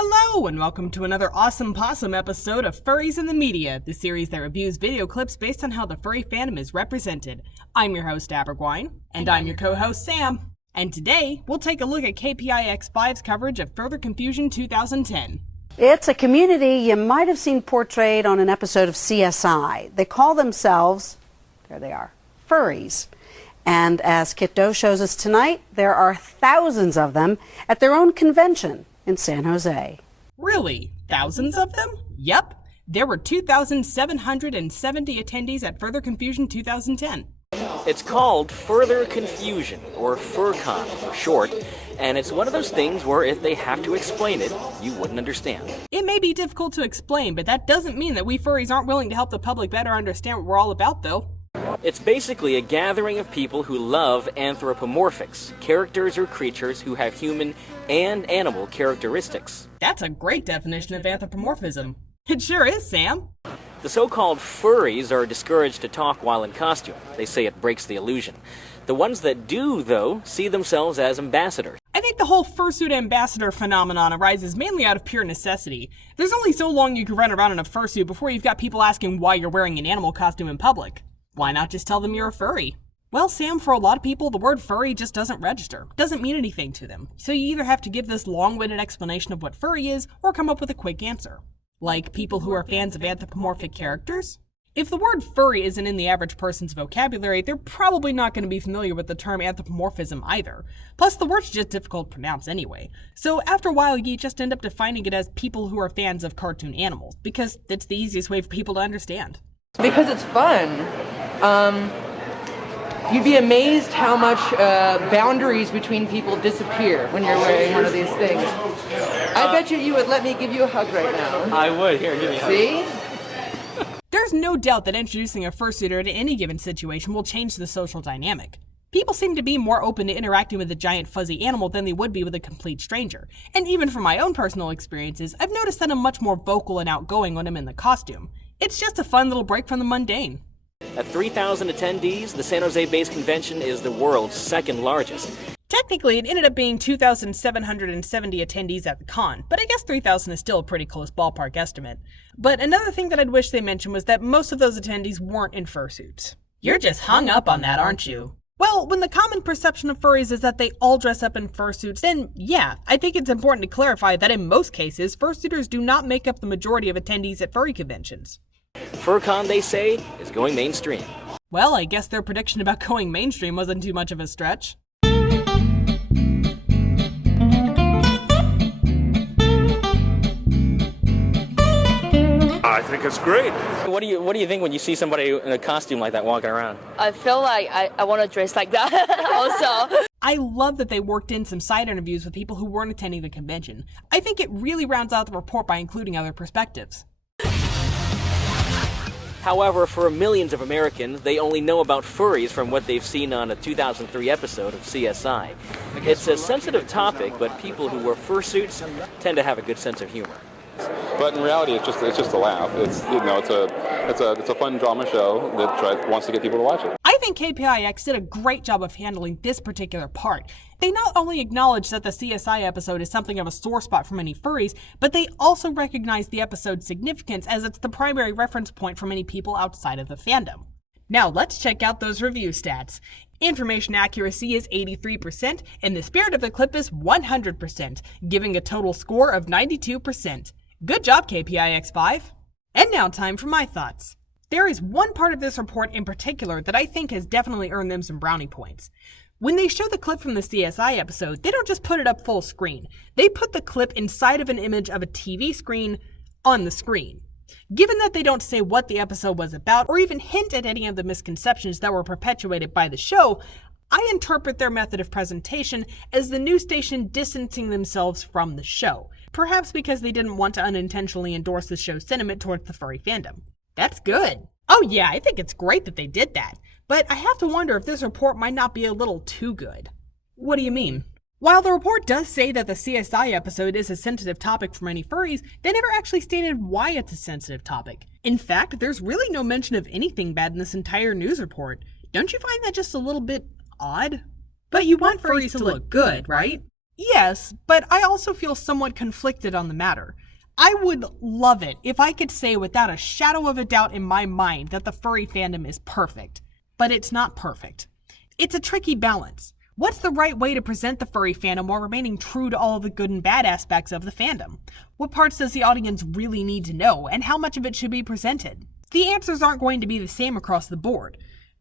Hello, and welcome to another awesome possum episode of Furries in the Media, the series that reviews video clips based on how the furry fandom is represented. I'm your host, Aberguine, and I'm your co-host, Sam. And today, we'll take a look at KPIX 5's coverage of FurtherConfusion 2010. It's a community you might have seen portrayed on an episode of CSI. They call themselves, there they are, Furries. And as Kit Doe shows us tonight, there are thousands of them at their own convention in San Jose. Really? Thousands of them? Yep. There were 2,770 attendees at FurtherConfusion 2010. It's called FurtherConfusion, or FurCon for short, and it's one of those things where if they have to explain it, you wouldn't understand. It may be difficult to explain, but that doesn't mean that we furries aren't willing to help the public better understand what we're all about, though. It's basically a gathering of people who love anthropomorphics, characters or creatures who have human and animal characteristics. That's a great definition of anthropomorphism. It sure is, Sam. The so-called furries are discouraged to talk while in costume. They say it breaks the illusion. The ones that do, though, see themselves as ambassadors. I think the whole fursuit ambassador phenomenon arises mainly out of pure necessity. There's only so long you can run around in a fursuit before you've got people asking why you're wearing an animal costume in public. Why not just tell them you're a furry? Well, Sam, for a lot of people, the word furry just doesn't register. Doesn't mean anything to them. So you either have to give this long-winded explanation of what furry is, or come up with a quick answer. Like people who are fans of anthropomorphic characters? If the word furry isn't in the average person's vocabulary, they're probably not going to be familiar with the term anthropomorphism either. Plus, the word's just difficult to pronounce anyway. So after a while, you just end up defining it as people who are fans of cartoon animals, because it's the easiest way for people to understand. Because it's fun. You'd be amazed how much boundaries between people disappear when you're wearing one of these things. I bet you would let me give you a hug right now. I would. Here, give me a hug. See? There's no doubt that introducing a fursuiter to any given situation will change the social dynamic. People seem to be more open to interacting with a giant fuzzy animal than they would be with a complete stranger. And even from my own personal experiences, I've noticed that I'm much more vocal and outgoing when I'm in the costume. It's just a fun little break from the mundane. At 3,000 attendees, the San Jose-based convention is the world's second largest. Technically, it ended up being 2,770 attendees at the con, but I guess 3,000 is still a pretty close ballpark estimate. But another thing that I'd wish they mentioned was that most of those attendees weren't in fursuits. You're just hung up on that, aren't you? Well, when the common perception of furries is that they all dress up in fursuits, then yeah, I think it's important to clarify that in most cases, fursuiters do not make up the majority of attendees at furry conventions. FurCon, they say, is going mainstream. Well, I guess their prediction about going mainstream wasn't too much of a stretch. I think it's great. What do you think when you see somebody in a costume like that walking around? I feel like I want to dress like that also. I love that they worked in some side interviews with people who weren't attending the convention. I think it really rounds out the report by including other perspectives. However, for millions of Americans, they only know about furries from what they've seen on a 2003 episode of CSI. It's a sensitive topic, but people who wear fursuits tend to have a good sense of humor. But in reality, it's just a laugh. It's a fun drama show that wants to get people to watch it. I think KPIX did a great job of handling this particular part. They not only acknowledge that the CSI episode is something of a sore spot for many furries, but they also recognize the episode's significance as it's the primary reference point for many people outside of the fandom. Now let's check out those review stats. Information accuracy is 83%, and the spirit of the clip is 100%, giving a total score of 92%. Good job, KPIX 5. And now time for my thoughts. There is one part of this report in particular that I think has definitely earned them some brownie points. When they show the clip from the CSI episode, they don't just put it up full screen. They put the clip inside of an image of a TV screen on the screen. Given that they don't say what the episode was about or even hint at any of the misconceptions that were perpetuated by the show, I interpret their method of presentation as the news station distancing themselves from the show, perhaps because they didn't want to unintentionally endorse the show's sentiment towards the furry fandom. That's good. Oh yeah, I think it's great that they did that, but I have to wonder if this report might not be a little too good. What do you mean? While the report does say that the CSI episode is a sensitive topic for many furries, they never actually stated why it's a sensitive topic. In fact, there's really no mention of anything bad in this entire news report. Don't you find that just a little bit odd? But you want furries to look good, right? Yes, but I also feel somewhat conflicted on the matter. I would love it if I could say without a shadow of a doubt in my mind that the furry fandom is perfect. But it's not perfect. It's a tricky balance. What's the right way to present the furry fandom while remaining true to all the good and bad aspects of the fandom? What parts does the audience really need to know, and how much of it should be presented? The answers aren't going to be the same across the board.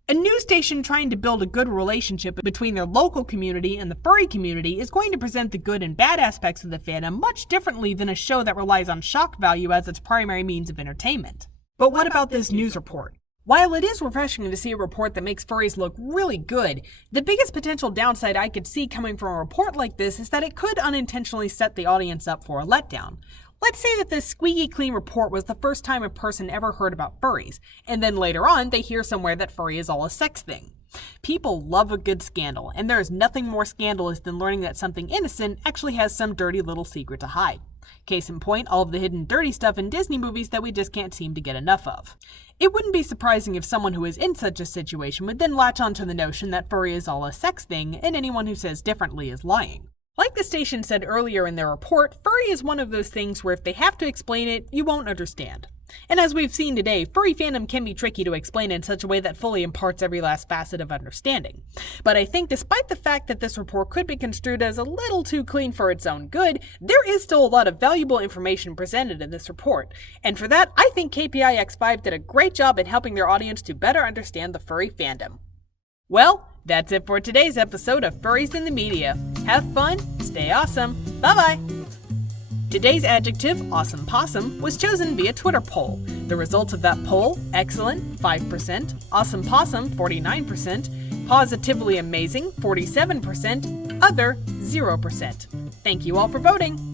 A news station trying to build a good relationship between their local community and the furry community is going to present the good and bad aspects of the fandom much differently than a show that relies on shock value as its primary means of entertainment. But what about this news report? While it is refreshing to see a report that makes furries look really good, the biggest potential downside I could see coming from a report like this is that it could unintentionally set the audience up for a letdown. Let's say that this squeaky clean report was the first time a person ever heard about furries, and then later on they hear somewhere that furry is all a sex thing. People love a good scandal, and there is nothing more scandalous than learning that something innocent actually has some dirty little secret to hide. Case in point, all of the hidden dirty stuff in Disney movies that we just can't seem to get enough of. It wouldn't be surprising if someone who is in such a situation would then latch onto the notion that furry is all a sex thing, and anyone who says differently is lying. Like the station said earlier in their report, furry is one of those things where if they have to explain it, you won't understand. And as we've seen today, furry fandom can be tricky to explain in such a way that fully imparts every last facet of understanding. But I think despite the fact that this report could be construed as a little too clean for its own good, there is still a lot of valuable information presented in this report. And for that, I think KPIX 5 did a great job in helping their audience to better understand the furry fandom. Well, that's it for today's episode of Furries in the Media. Have fun, stay awesome, bye-bye! Today's adjective, awesome possum, was chosen via Twitter poll. The results of that poll, excellent, 5%, awesome possum, 49%, positively amazing, 47%, other, 0%. Thank you all for voting!